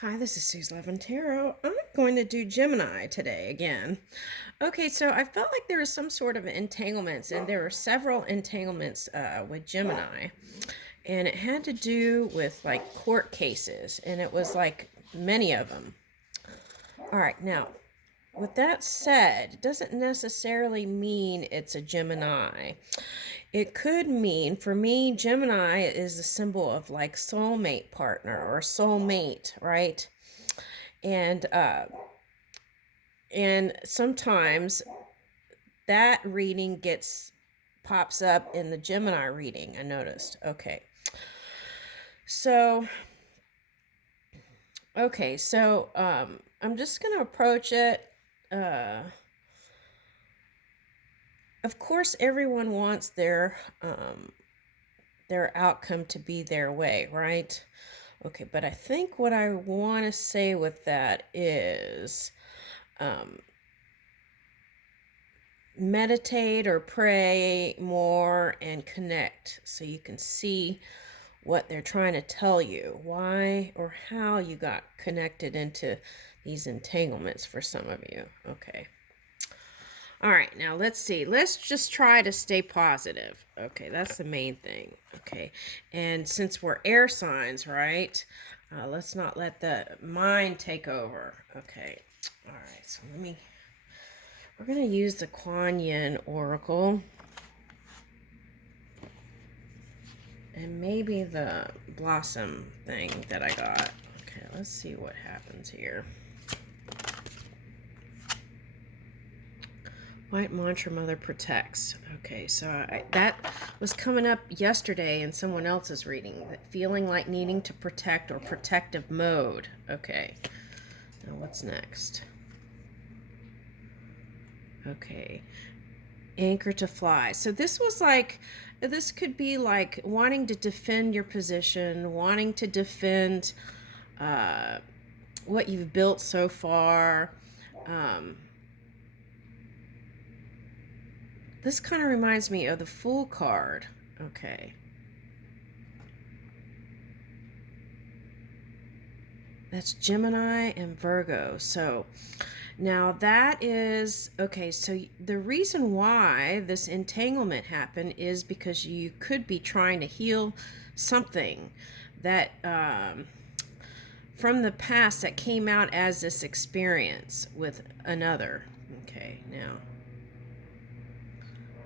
Hi, this is Suze Levin Tarot. I'm going to do Gemini today again. Okay, so I felt like there was some sort of entanglements, and there were several entanglements with Gemini, and it had to do with like court cases, and it was like many of them. All right, now with that said, it doesn't necessarily mean it's a Gemini. It could mean, for me, Gemini is a symbol of like soulmate partner or soulmate, right? And sometimes that reading gets pops up in the Gemini reading, I noticed. So I'm just going to approach it. Of course, everyone wants their outcome to be their way, right? Okay, but I think what I want to say with that is meditate or pray more and connect so you can see what they're trying to tell you, why or how you got connected into these entanglements for some of you. Okay. All right, now let's see. Let's just try to stay positive. Okay, that's the main thing. Okay, and since we're air signs, right? Let's not let the mind take over. Okay, all right, so we're going to use the Kuan Yin Oracle. And maybe the Blossom thing that I got. Okay, let's see what happens here. White Mantra Mother Protects. Okay, so that was coming up yesterday in someone else's reading. That feeling like needing to protect or protective mode. Okay, now what's next? Okay, Anchor to Fly. So this could be like wanting to defend your position, wanting to defend what you've built so far. This kind of reminds me of the Fool card. Okay. That's Gemini and Virgo. So now that is, okay, so the reason why this entanglement happened is because you could be trying to heal something that from the past that came out as this experience with another. Okay, now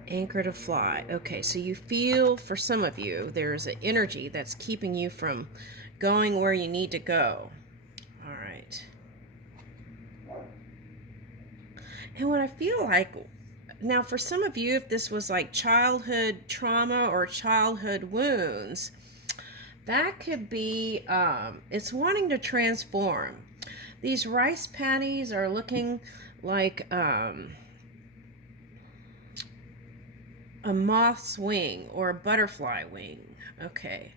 Anchor to Fly. Okay, so you feel, for some of you, there's an energy that's keeping you from going where you need to go. All right. And what I feel like, now for some of you, if this was like childhood trauma or childhood wounds, that could be, it's wanting to transform. These rice patties are looking like a moth's wing or a butterfly wing. Okay.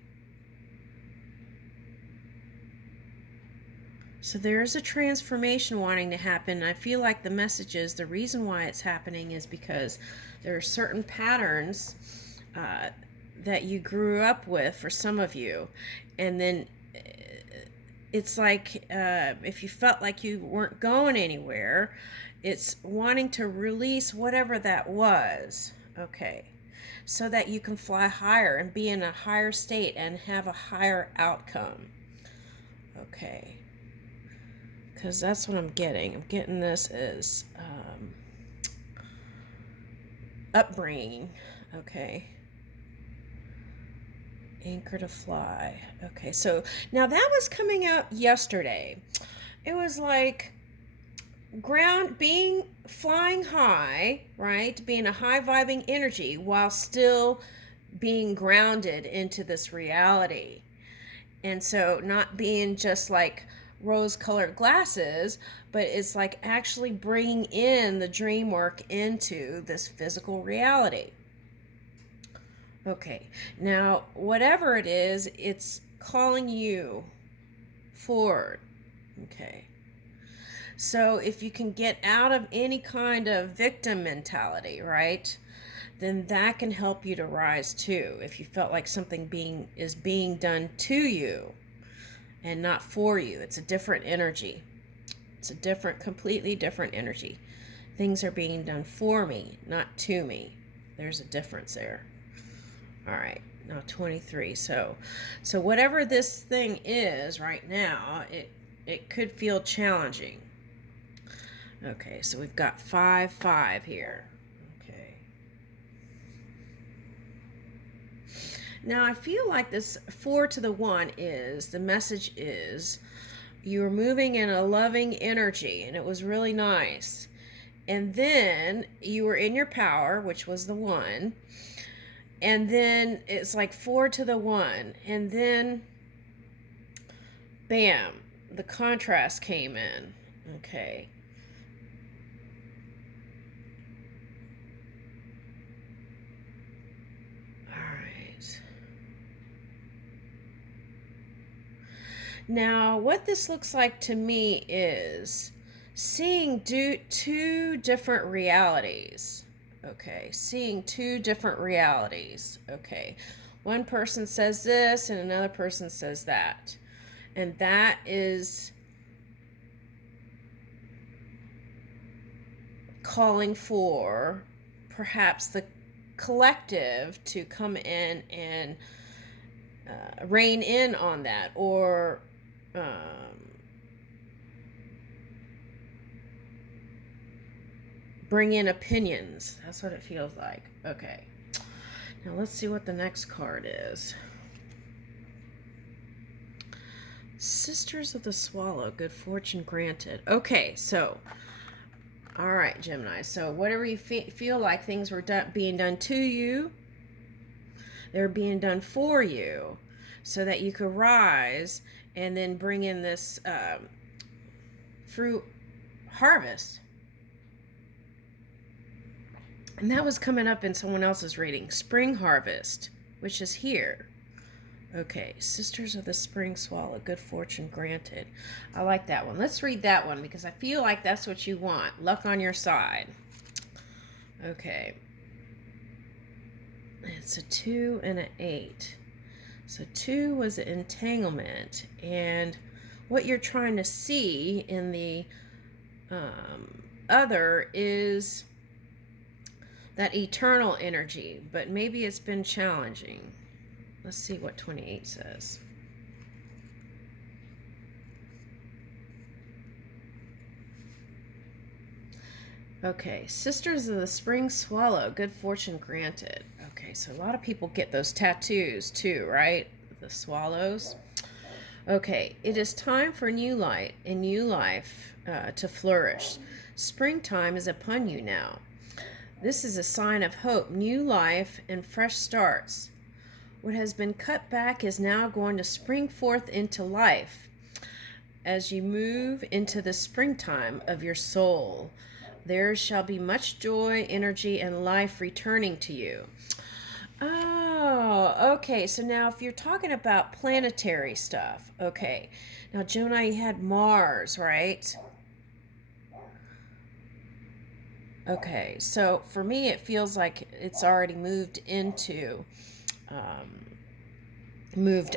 So there's a transformation wanting to happen. I feel like the message is the reason why it's happening is because there are certain patterns that you grew up with for some of you. And then it's like if you felt like you weren't going anywhere, it's wanting to release whatever that was. Okay. So that you can fly higher and be in a higher state and have a higher outcome. Okay. Because that's what I'm getting. I'm getting this as upbringing. Okay. Anchor to Fly. Okay, so now that was coming out yesterday. It was like flying high, right? Being a high vibing energy while still being grounded into this reality. And so not being just like rose colored glasses, but it's like actually bringing in the dream work into this physical reality. Okay, now whatever it is, it's calling you forward. Okay. So if you can get out of any kind of victim mentality, right, then that can help you to rise too. If you felt like something is being done to you, and not for you. It's a different energy. It's a different, completely different energy. Things are being done for me, not to me. There's a difference there. All right, now 23. So whatever this thing is right now, it could feel challenging. Okay, so we've got 5, 5 here. Okay. Now I feel like this 4 to the 1 is, the message is, you were moving in a loving energy and it was really nice. And then you were in your power, which was the 1. And then it's like 4 to the 1. And then, bam, the contrast came in. Okay. All right. Now, what this looks like to me is seeing two different realities. Okay, seeing two different realities. Okay, one person says this and another person says that. And that is calling for perhaps the collective to come in and rein in on that, or bring in opinions. That's what it feels like. Okay. Now let's see what the next card is. Sisters of the Swallow, good fortune granted. Okay, so, all right, Gemini. So whatever you feel like things were being done to you, they're being done for you, so that you could rise and then bring in this fruit harvest. And that was coming up in someone else's reading. Spring harvest, which is here. Okay, Sisters of the Spring Swallow, good fortune granted. I like that one. Let's read that one because I feel like that's what you want. Luck on your side. Okay. It's a 2 and an 8. So 2 was an entanglement. And what you're trying to see in the other is that eternal energy, but maybe it's been challenging. Let's see what 28 says. Okay, Sisters of the Spring Swallow, good fortune granted. Okay, so a lot of people get those tattoos too, right? The swallows. Okay, it is time for new light and new life to flourish. Springtime is upon you now. This is a sign of hope, new life, and fresh starts. What has been cut back is now going to spring forth into life as you move into the springtime of your soul. There shall be much joy, energy, and life returning to you. Oh, okay. So now if you're talking about planetary stuff, okay. Now, Gemini, you had Mars, right? Okay, so for me, it feels like it's already moved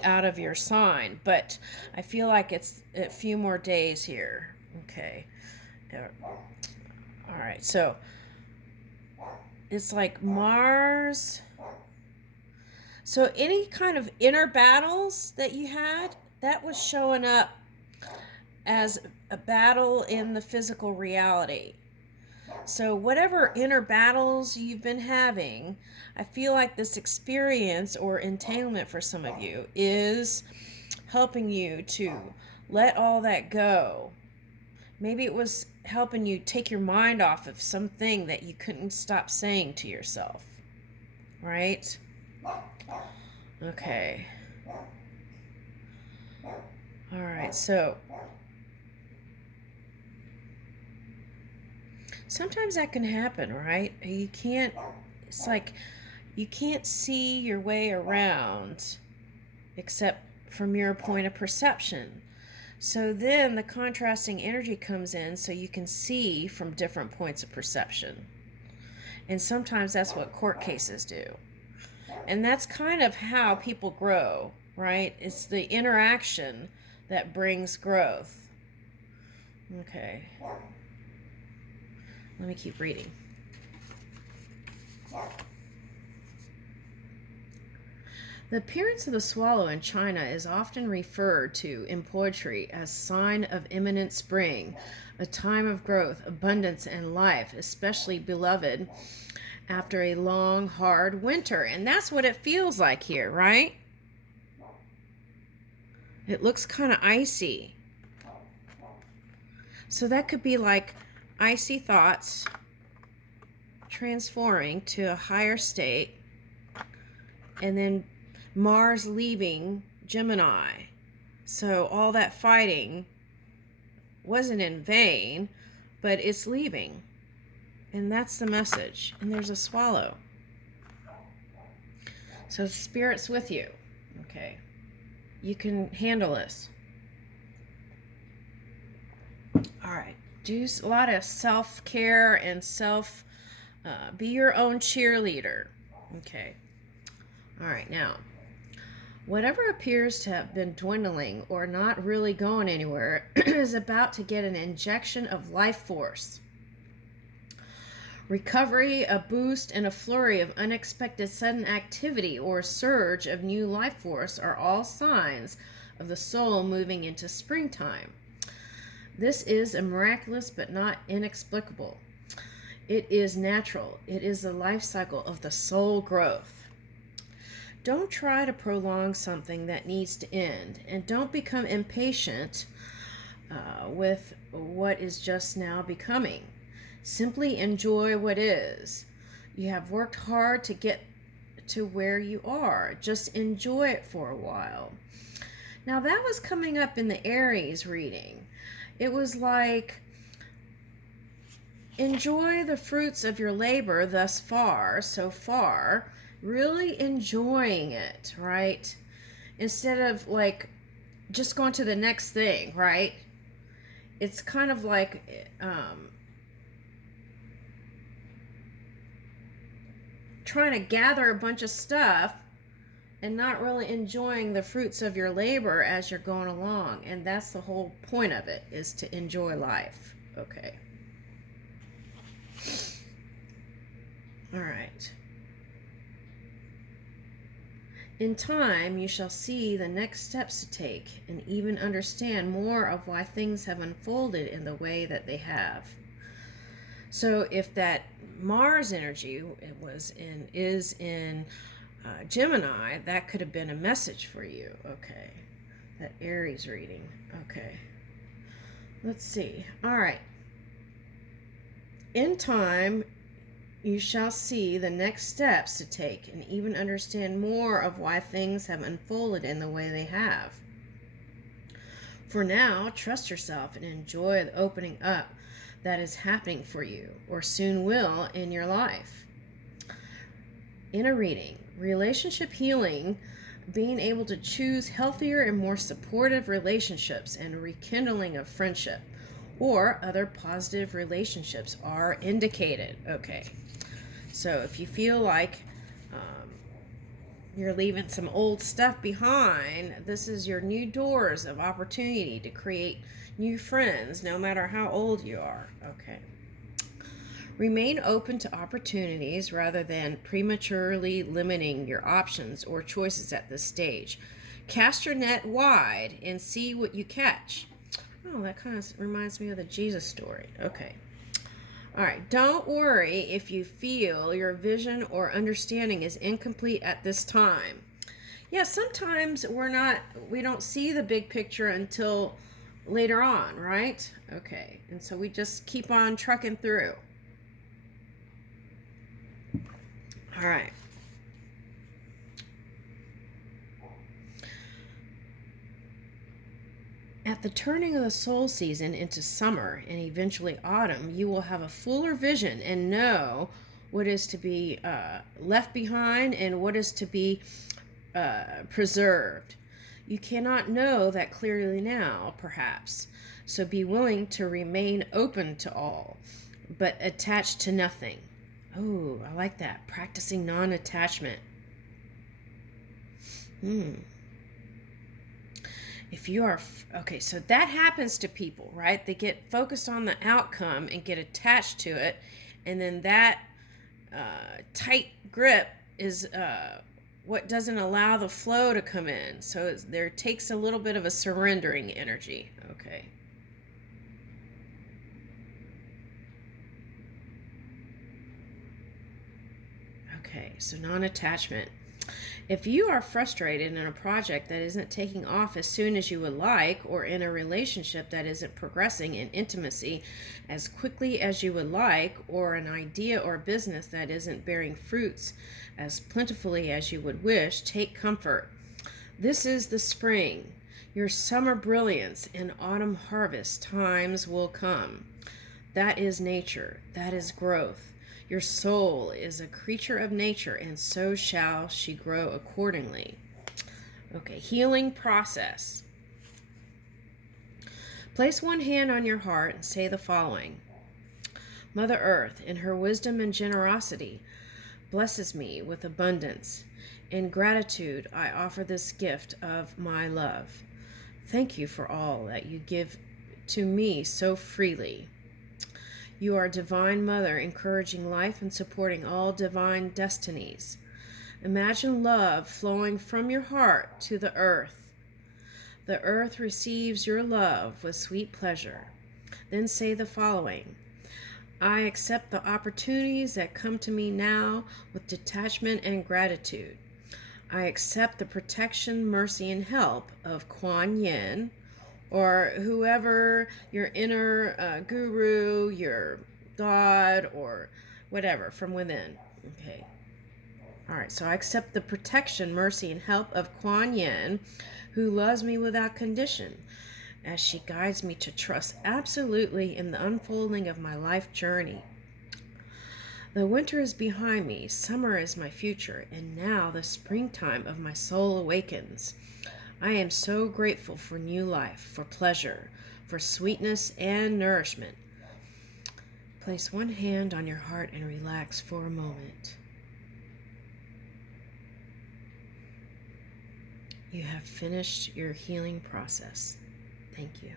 out of your sign, but I feel like it's a few more days here. Okay. All right, so it's like Mars. So any kind of inner battles that you had, that was showing up as a battle in the physical reality. So whatever inner battles you've been having, I feel like this experience or entanglement for some of you is helping you to let all that go. Maybe it was helping you take your mind off of something that you couldn't stop saying to yourself. Right? Okay. All right, so sometimes that can happen, right? It's like you can't see your way around except from your point of perception. So then the contrasting energy comes in so you can see from different points of perception. And sometimes that's what court cases do. And that's kind of how people grow, right? It's the interaction that brings growth. Okay. Let me keep reading. The appearance of the swallow in China is often referred to in poetry as sign of imminent spring, a time of growth, abundance, and life, especially beloved after a long, hard winter. And that's what it feels like here, right? It looks kind of icy. So that could be like icy thoughts transforming to a higher state, and then Mars leaving Gemini. So all that fighting wasn't in vain, but it's leaving. And that's the message. And there's a swallow. So Spirit's with you. Okay. You can handle this. All right. Do a lot of self-care and be your own cheerleader. Okay. All right. Now, whatever appears to have been dwindling or not really going anywhere is about to get an injection of life force. Recovery, a boost, and a flurry of unexpected sudden activity or surge of new life force are all signs of the soul moving into springtime. This is a miraculous but not inexplicable. It is natural. It is the life cycle of the soul growth. Don't try to prolong something that needs to end, and don't become impatient with what is just now becoming. Simply enjoy what is. You have worked hard to get to where you are. Just enjoy it for a while. Now that was coming up in the Aries reading. It was like, enjoy the fruits of your labor thus far, so far, really enjoying it, right? Instead of like just going to the next thing, right? It's kind of like trying to gather a bunch of stuff and not really enjoying the fruits of your labor as you're going along. And that's the whole point of it, is to enjoy life. Okay. All right. In time, you shall see the next steps to take and even understand more of why things have unfolded in the way that they have. So if that Mars energy is in Gemini, that could have been a message for you. Okay. That Aries reading. Okay. Let's see. All right. In time, you shall see the next steps to take and even understand more of why things have unfolded in the way they have. For now, trust yourself and enjoy the opening up that is happening for you, or soon will, in your life. In a reading, relationship healing, being able to choose healthier and more supportive relationships and rekindling of friendship or other positive relationships are indicated. Okay. So if you feel like you're leaving some old stuff behind, this is your new doors of opportunity to create new friends, no matter how old you are. Okay. Remain open to opportunities rather than prematurely limiting your options or choices at this stage. Cast your net wide and see what you catch. Oh, that kind of reminds me of the Jesus story. Okay. All right. Don't worry if you feel your vision or understanding is incomplete at this time. Yeah, sometimes we don't see the big picture until later on, right? Okay. And so we just keep on trucking through. All right. At the turning of the soul season into summer and eventually autumn, you will have a fuller vision and know what is to be left behind and what is to be preserved. You cannot know that clearly now, perhaps, so be willing to remain open to all, but attached to nothing. Oh, I like that. Practicing non-attachment. If you are, okay, so that happens to people, right? They get focused on the outcome and get attached to it. And then that tight grip is what doesn't allow the flow to come in. So there takes a little bit of a surrendering energy. Okay. Okay, so non-attachment. If you are frustrated in a project that isn't taking off as soon as you would like, or in a relationship that isn't progressing in intimacy as quickly as you would like, or an idea or business that isn't bearing fruits as plentifully as you would wish, take comfort. This is the spring. Your summer brilliance and autumn harvest times will come. That is nature. That is growth. Your soul is a creature of nature, and so shall she grow accordingly. Okay, healing process. Place one hand on your heart and say the following. Mother Earth, in her wisdom and generosity, blesses me with abundance. In gratitude, I offer this gift of my love. Thank you for all that you give to me so freely. You are Divine Mother, encouraging life and supporting all divine destinies. Imagine love flowing from your heart to the earth. The earth receives your love with sweet pleasure. Then say the following. I accept the opportunities that come to me now with detachment and gratitude. I accept the protection, mercy, and help of Kuan Yin, or whoever your inner guru, your God, or whatever from within. Okay. All right. So I accept the protection, mercy, and help of Kuan Yin, who loves me without condition, as she guides me to trust absolutely in the unfolding of my life journey. The winter is behind me, summer is my future, and now the springtime of my soul awakens. I am so grateful for new life, for pleasure, for sweetness and nourishment. Place one hand on your heart and relax for a moment. You have finished your healing process. Thank you.